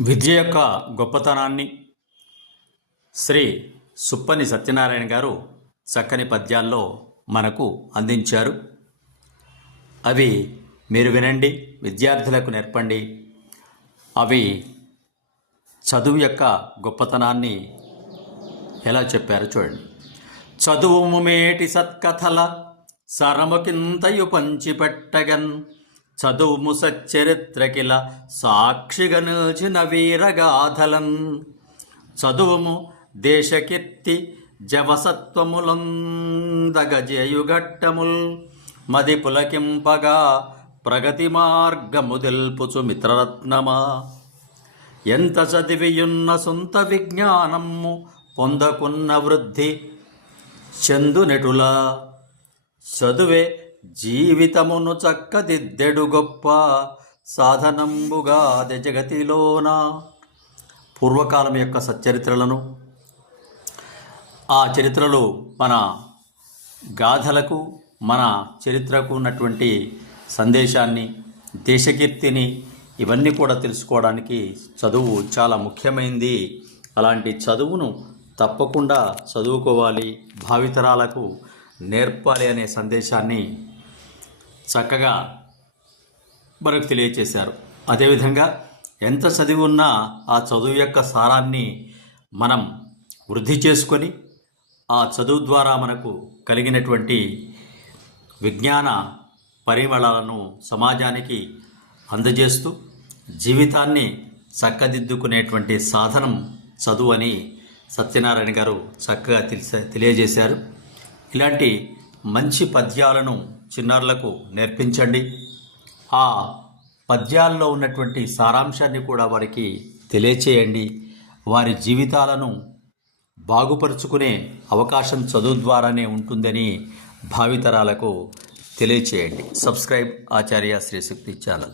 విద్య యొక్క గొప్పతనాన్ని శ్రీ సుప్పని సత్యనారాయణ గారు చక్కని పద్యాల్లో మనకు అందించారు. అవి మీరు వినండి, విద్యార్థులకు నేర్పండి. అవి చదువు యొక్క గొప్పతనాన్ని ఎలా చెప్పారో చూడండి. చదువుము మేటి సత్కథల సరముకింతయు పంచిపెట్టగన్, చదువుము సచ్చరిత్రకిల సాక్షిగా నిలిచిన వీరగాథలన్, చదువుము దేశకీర్తి జవసత్వములందగజేయుఘట్టముల్, మది పులకింపగా ప్రగతి మార్గము తెల్పుచు మిత్రరత్నమా, ఎంత చదివియున్న సొంత విజ్ఞానము పొందకున్న వృద్ధి చందునెటులా, చదువే జీవితమును చక్కదిద్దెడు గొప్ప సాధనంబుగా జగతిలోన. పూర్వకాలం యొక్క సచ్చరిత్రలను, ఆ చరిత్రలు మన గాథలకు, మన చరిత్రకు ఉన్నటువంటి సందేశాన్ని, దేశకీర్తిని, ఇవన్నీ కూడా తెలుసుకోవడానికి చదువు చాలా ముఖ్యమైనది. అలాంటి చదువును తప్పకుండా చదువుకోవాలి, భావితరాలకు నేర్పాలి అనే సందేశాన్ని చక్కగా మనకు తెలియచేశారు. అదేవిధంగా ఎంత చదివి ఉన్నా ఆ చదువు యొక్క సారాన్ని మనం వృద్ధి చేసుకొని, ఆ చదువు ద్వారా మనకు కలిగినటువంటి విజ్ఞాన పరిమళాలను సమాజానికి అందజేస్తూ జీవితాన్ని చక్కదిద్దుకునేటువంటి సాధనం చదువు అని సత్యనారాయణ గారు చక్కగా తెలియజేశారు. ఇలాంటి మంచి పద్యాలను చిన్నారులకు నేర్పించండి. ఆ పద్యాల్లో ఉన్నటువంటి సారాంశాన్ని కూడా వారికి తెలియచేయండి. వారి జీవితాలను బాగుపరుచుకునే అవకాశం చదువు ద్వారానే ఉంటుందని భావితరాలకు తెలియచేయండి. సబ్స్క్రైబ్ ఆచార్య శ్రీ శక్తి ఛానల్.